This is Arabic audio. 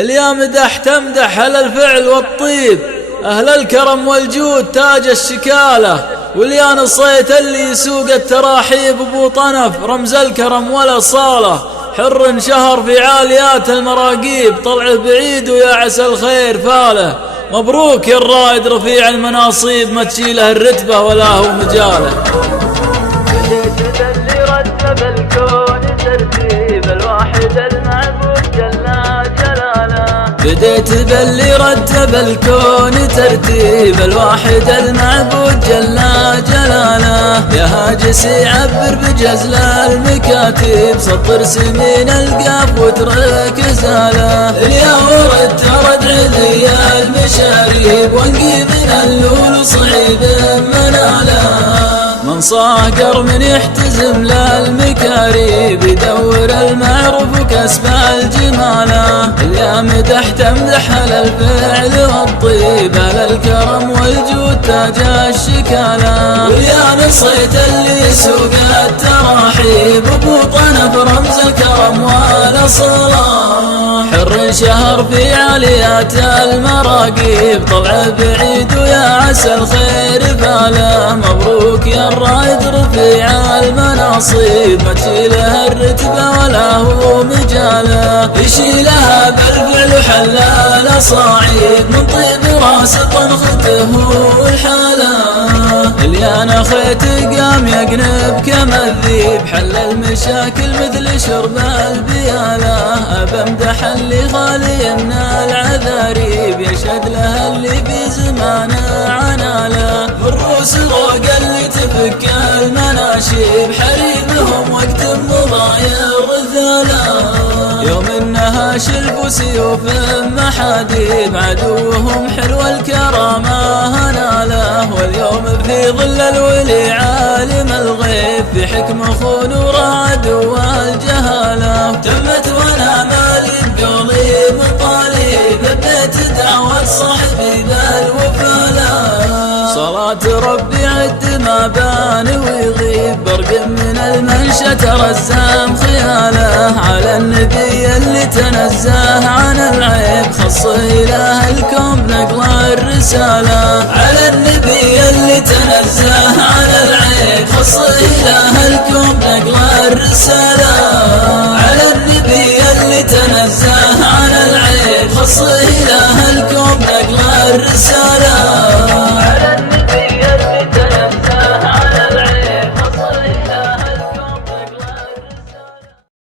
اليا مدح تمدح على الفعل والطيب، أهل الكرم والجود تاج الشكالة، واليا نصيت اللي يسوق التراحيب أبو طنف رمز الكرم والأصالة، حر شهر في عاليات المراقيب طلعه بعيد ويا عسى الخير فاله، مبروك يا الرائد رفيع المناصيب ما تشيله الرتبة ولا هو مجاله. بديت اللي رتب الكون ترتيب الواحد المعبود جل جلاله، بديت باللي رتب الكون ترتيب الواحد المعبود جل جلاله، يا هاجس يعبر بجزل المكاتب سطر سمين القاف واترك زاله، اليا ورد ترد عذي المشاريب وانقي من اللول صعيب مناله، من صاقر من يحتزم للمكاريب يدور المعروف وكسب الجماله، اليا مدح تمدح على الفعل والطيب على الكرم والجود تاج الشكاله، واليا نصيت اللي يسوق التراحيب ابو طنف رمز الكرم والاصاله، حر شهر في عاليات المراقيب طلع بعيد ويا عسى الخير فاله، مبروك يا الرائد رفيع المناصيب ما تشيله الرتبة ولا هو مجاله، يشيلها بالفعل حلال صاعيد من طيب راس طنخته والحاله، اليا نخيت قام يقنب كما الذيب حل المشاكل مثل شرب البياله، بمدح اللي خالي من العذاريب يشهد له اللي في زمانه عناله، بالروس روق اللي تفك المناشيب حريمهم وقت مضايا الرذاله، يوم النهاش شلف سيوف محاديب عدوهم حلو الكرامه هناله، واليوم في ظل الولي عالم الغيب في حكم خون ورعد والجهاله، تمت وانا مالي بقولي مطالب ببيت دعوة صاحبي بالوفاله، صلاة ربي عد ما بان ويغيب برق من المنشا ترزم خياله، على النبي اللي تنزه عن العيب خص إله الكون بنقل الرسالة، على النبي اللي تنزه عن العيب خص إله الكون بنقل الرسالة، على النبي اللي تنزه عن العيب خص